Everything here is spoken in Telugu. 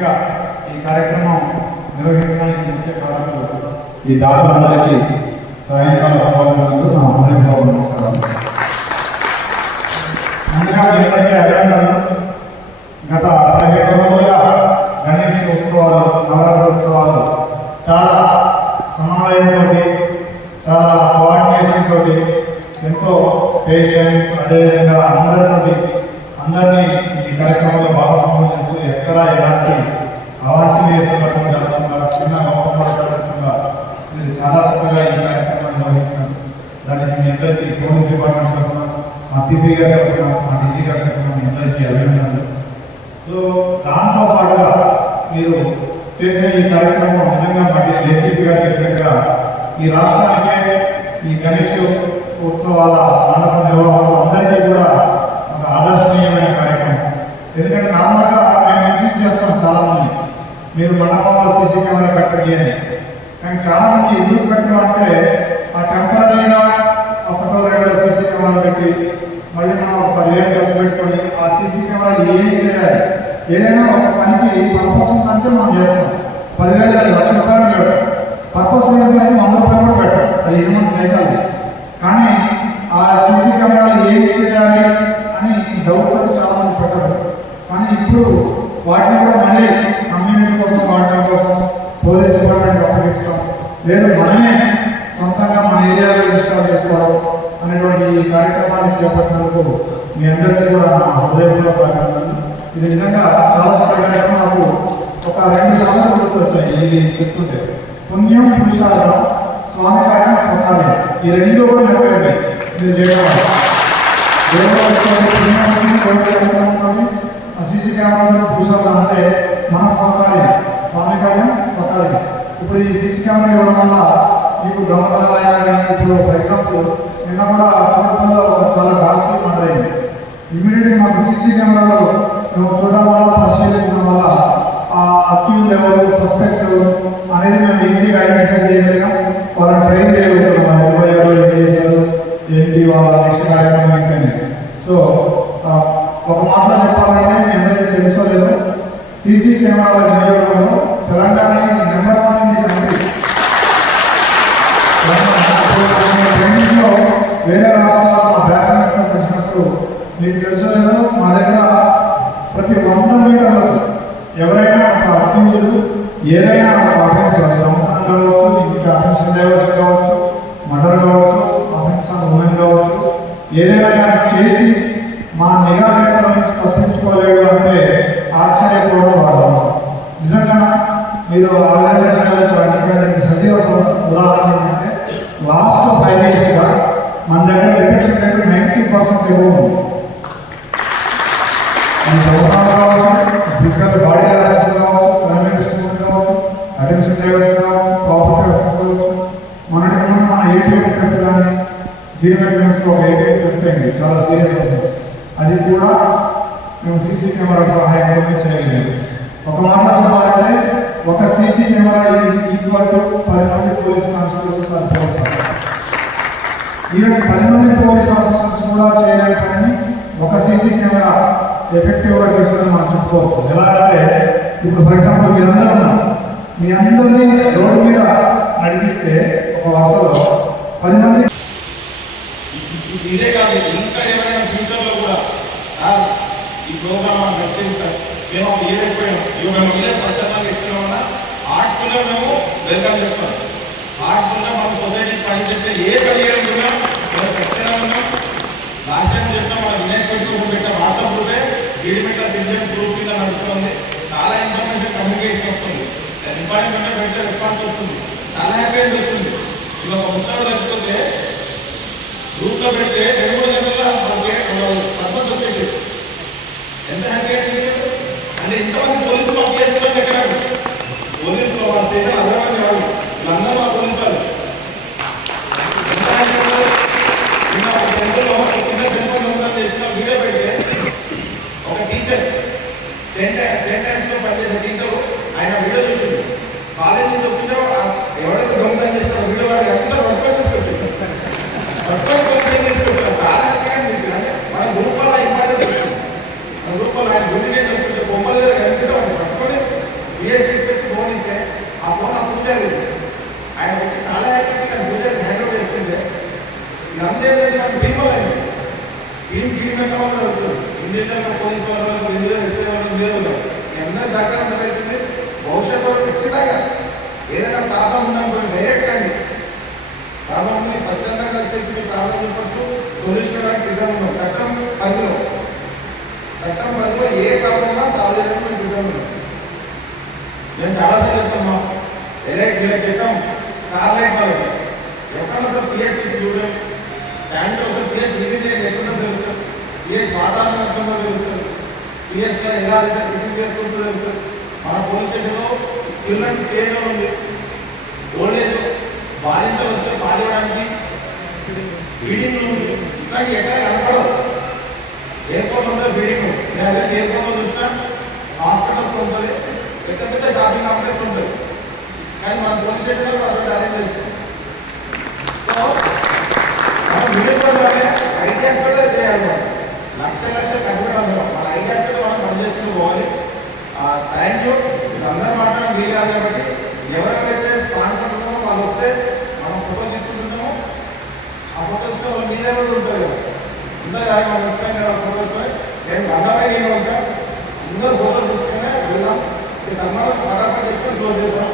ముఖ్యంగా ఈ కార్యక్రమం నిర్వహించడానికి ముఖ్య కారణాలు ఈ దాతలందరికీ సాయంకాల సమాధానాలు నా అభినందనలు. నమస్కారాలు గత పదిహేను రోజులుగా గణేష్ ఉత్సవాలు నవరాత్రి ఉత్సవాలు చాలా సమన్వయంతో చాలా కోఆర్డినేషన్ తోటి ఎంతో పేషెంట్స్ అదేవిధంగా అందరితో అందరినీ ఈ కార్యక్రమంలో భాగస్వామ్యం ఎక్కడ ఎలాంటి అవాంఛనీయ సంఘటనలు జరగకుండా చిన్న జరగకుండా మీరు చాలా చక్కగా ఈ కార్యక్రమాన్ని నిర్వహించారు. దానికి మీ అందరికీ పోలీస్ డిపార్ట్మెంట్ తరఫున మా సిపి గారి తరఫున మా డీజీ గారి తరఫున మీ అందరికీ అభినందనలు. సో దాంతో పాటుగా మీరు చేసిన ఈ కార్యక్రమం నిజంగా మరి ఏసీపీ గారి విధంగా ఈ రాష్ట్రానికే ఈ గణేష్ ఉత్సవాల మండప నిర్వాహకులు అందరికీ కూడా ఒక ఆదర్శనీయమైన కార్యక్రమం. ఎందుకంటే నార్మల్గా మేము ఇన్సిస్ట్ చేస్తాం చాలామంది. మీరు మండపంలో సీసీ కెమెరా పెట్టండి అని. కానీ చాలామంది ఎందుకు పెట్టమంటే అంటే ఆ టెంపరీగా ఒకటో రెండో సీసీ కెమెరాలు పెట్టి మళ్ళీ మనం ఒక పదివేలు ఖర్చు పెట్టుకొని ఆ సీసీ కెమెరాలు ఏం చేయాలి? ఏదైనా ఒక పనికి పర్పస్ ఉందంటే మనం చేస్తాం. పదివేలు కాదు లక్ష రూపాయలు పెట్టాం పర్పస్ లేని వంద రూపాయలు కూడా పెట్టాం. అది హ్యూమన్ సైకాలజీ కానీ ఆ సీసీ కెమెరాలు ఏం చేయాలి అని డౌట్ పడి చాలా మంది పెట్టరు. కానీ ఇప్పుడు వాటిని కూడా మళ్ళీ కమ్యూనిటీ కోసం వాడడం కోసం పోలీస్ డిపార్ట్మెంట్ అప్పగించడం లేదు మనమే సొంతంగా మన ఏరియాలో ఇన్స్టాల్ చేసుకోవడం అనేటువంటి ఈ కార్యక్రమాన్ని చేపట్టినందుకు మీ అందరికీ కూడా నా హృదయపూర్వక ఇది నిజంగా చాలా చక్కగా నాకు ఒక రెండు సార్లు గుర్తొచ్చాయి ఇది చెప్తుంటే. పుణ్యం పురుషార్థం స్వామి స్వకార్యం. ఈ రెండు కూడా నెరవేరండి మీరు చేయడం దేవుడు పుణ్యం వస్తుంది, కోరిక జరుగుతుంది. ఆ సీసీ కెమెరాలో అంటే మన సౌకర్యం స్వామి కార్యం స్వకార్యం. ఇప్పుడు ఈ సిసి కెమెరా ఇవ్వడం వల్ల మీకు దొంగతనాలైనా కానీ ఇప్పుడు ఫర్ ఎగ్జాంపుల్ నిన్న కూడా కుటుంబంలో ఒక చాలా గాసిప్ మర్డర్ అయింది. ఇమీడియట్గా మాకు సీసీ కెమెరాలు మేము చూడడం వల్ల పరిశీలించడం వల్ల ఆ అక్యూజ్ ఎవరు సస్పెక్ట్స్ ఎవరు అనేది మేము ఈజీగా ఐడెంటిఫై చేయగలిగాం. వాళ్ళని ట్రైన్ చేయగలుగుతున్నాం ఇరవై ఎవరు ఏం చేశారు? ఏంటి వాళ్ళ నెక్స్ట్ కార్యక్రమం సీసీ కెమెరాల వినియోగంలో Telangana number one in country ట్రైనింగ్లో వేరే రాష్ట్రాలు మా బ్యాక్గ్రౌండ్ వచ్చినప్పుడు మీకు తెలుసు లేదు మా దగ్గర ప్రతి వంద మీటర్లు ఎవరైనా ఒక అక్యూజుడు ఏదైనా ఒక అఫెన్స్ దొంగతనం కావచ్చు ఇంటికి అఫెన్స్ డైవర్షన్ కావచ్చు మర్డర్ కావచ్చు అఫెన్స్ ఉమెన్ కావచ్చు ఏదైనా చేసి మా నిఘా దగ్గర నుంచి తప్పించుకోలేడు అంటే ఆశ్చర్యపోవడం వాడదాం నిజంగా మీరు ఆ విధంగా చేయగలుగుతారు అంటే దానికి సజీవ సం- ఉదాహరణ ఏంటంటే లాస్ట్ ఫైవ్ ఇయర్స్గా మన దగ్గర డిటెక్షన్ రేట్ నైంటీ పర్సెంట్ ఎక్కువ ఉంది మన చదువుతాలు కావచ్చు ఫిజికల్ బాడీ అఫెన్స్ కావచ్చు క్రైమ్ ఇన్వెస్టిగేషన్ కావచ్చు అటెన్షన్ డైవర్స్ కావచ్చు ప్రాపర్టీ అఫెన్స్ కావచ్చు మొన్నటి మొన్న మన ఏటీఎం థెఫ్ట్ కానీ జీరో అటెండెన్స్లో ఒక ఏటీఎం థెఫ్ట్ అయింది చాలా సీరియస్ అఫెన్స్ అది కూడా మేము సీసీ కెమెరా సహాయంతో చేయలేదు ఒక మాట చెప్పాలంటే ఒక సీసీ కెమెరా ఈక్వల్ టు పది మంది పోలీస్ కానిస్టేబుల్స్ సరిపోతారు ఈవెన్ పది మంది పోలీస్ ఆఫీసర్స్ కూడా చేయలేని పని ఒక సీసీ కెమెరా ఎఫెక్టివ్గా చేస్తుందని మనం చెప్పుకోవచ్చు. ఎలా అంటే ఇప్పుడు ఫర్ ఎగ్జాంపుల్ మీరందరూ ఉన్నారు. మీ అందరినీ రోడ్డు మీద నడిపిస్తే ఒక వరుసలో పది మంది ఇదే కాదు ఇంకా ఏమైనా ఫ్యూచర్లో కూడా సార్ ఈ ప్రోగ్రామ్ మనం నచ్చింది సార్ మేము అప్పుడు ఏదైపోయాం ఇవి మేము ఇదే స్వచ్ఛందంగా ఇస్తున్నామన్నా ఆర్ట్ఫుల్గా మేము వెల్కమ్ చెప్తాం. ఆర్ట్ఫుల్గా మన సొసైటీకి పనిచేసే ఏ పని చేయడం లాస్ట్ టైం చెప్పిన మన వినాయక గ్రూప్ పెట్టిన వాట్సాప్ గ్రూపే డిడిమిట్ల సిటిజన్స్ గ్రూప్ కింద నడుస్తుంది. చాలా ఇన్ఫర్మేషన్ కమ్యూనికేషన్ వస్తుంది. ఇంపార్టెంట్ ఉంటే పెడితే రెస్పాన్స్ వస్తుంది. చాలా హ్యాపీ అనిపిస్తుంది. ఇవి ఒక ముస్లిం తగ్గిపోతే పెడితే రెండు మూడు గంటల పర్సన్స్ వచ్చేసి ఎంత హ్యాపీ అనిపిస్తుంది? అంటే ఇంతమంది పోలీసులు ఒక ఎక్కడ పోలీసులు మా స్టేషన్ అరవై కాదు. వీళ్ళందరూ మా పోలీసు వాళ్ళు నిన్న ఒక టెంపుల్లో ఒక చిన్న సెంటర్ దొంగతనం చేసిన వీడియో పెడితే ఒక టీచర్ సెంటర్ సెంటెన్స్లో పనిచేసే టీచర్ ఆయన వీడియో చూసిండు కాలేజ్ నుంచి వస్తుంటే ఆ- ఎవరైతే దొంగతనం చేసిన వీడియో వాడు ఎక్కడ పట్టుకొని తీసుకొచ్చిండు పట్టుకొని పరిచయం చేసుకుంటారు చాలా హ్యాపీగా అనిపించింది అంటే మన గ్రూప్ వల్ల ఇంపార్టెన్స్ వచ్చింది మన గ్రూప్ వల్ల ఆయన గుండె చేస్తుంటే బొమ్మల దగ్గర కనిపిస్తామండి పట్టుకొని బిఎస్ తీసుకొచ్చి ఫోన్ ఇస్తే ఆ ఫోన్ అప్పుడు దీనివల్ల అయింది దీని జీవితం వల్ల జరుగుతుంది పోలీస్ వాళ్ళు ఇండివిజువల్ ఎస్ఐ లేదు. ఎంత సహకారం అవుతుంది భవిష్యత్తులో ఖచ్చితంగా ఏదైనా ప్రాబ్లం ఉన్నప్పుడు డైరెక్ట్ అండి. ప్రాబ్లమ్ని స్వచ్ఛందంగా వచ్చేసి మీ ప్రాబ్లం చెప్పచ్చు. సొల్యూషన్ ఇవ్వడానికి సిద్ధంగా ఉన్నాం. చట్టం పరిధిలో. చట్టం ఏ ప్రాబ్లం సాల్వ్ చేయడానికి మేము సిద్ధంగా ఉన్నాం. నేను చాలాసార్లు చెప్తాను డైరెక్ట్ వీళ్ళకి చెప్పాం. స్టార్ లైట్ వాళ్ళకి. ఎప్పుడన్నా సార్ చూడండి. దాంట్లో ఒకసారి పిఎస్ విజిట్ చేయండి తెలుస్తుంది పిఎస్ వాతావరణం ఎట్లుందో తెలుస్తుంది పిఎస్లో ఎలా రిసీవ్ రిసీవ్ చేసుకుంటుందో తెలుస్తుంది మన పోలీస్ స్టేషన్లో చిల్డ్రన్స్ కేజ్లో ఉంది? ఓల్డ్ ఏజ్ వస్తే పాలివ్వడానికి ఫీడింగ్ ఉంది. ఇట్లాంటి ఎక్కడ కనపడవు. ఎయిర్పోర్ట్ ఉంటుంది ఫీడింగ్ నేను అదే ఎయిర్పోర్ట్లో చూసినా హాస్పిటల్స్ ఉంటుంది పెద్ద పెద్ద షాపింగ్ కాంప్లెక్స్ ఉంటుంది కానీ మన పోలీస్ స్టేషన్లో అటువంటి అరేంజ్ చేస్తాం సో మనం వినియోగంలోనే ఐడియాస్ కూడా చేయాలి మనం లక్ష లక్ష ఖర్చు పెట్టాలి మనం. మన ఐడియాస్ కూడా మనం పని చేసుకుంటూ పోవాలి థ్యాంక్ యూ అందరూ మాట్లాడడం వీలు కాదు కాబట్టి ఎవరెవరైతే స్పాన్సర్ ఉన్నామో వాళ్ళు వస్తే మనం ఫోటో తీసుకుంటున్నామో ఆ ఫోటోస్ వాళ్ళ మీద కూడా ఉంటుంది కదా ఉంటుంది కదా మనం వచ్చినాం కదా ఫోటోస్ నేను అన్నమై నేను ఉంటా అందరూ ఫోటోస్ తీసుకునే వెళ్దాం ఈ సన్మానం ఫటాఫట్ చేసుకొని క్లోజ్ చేద్దాం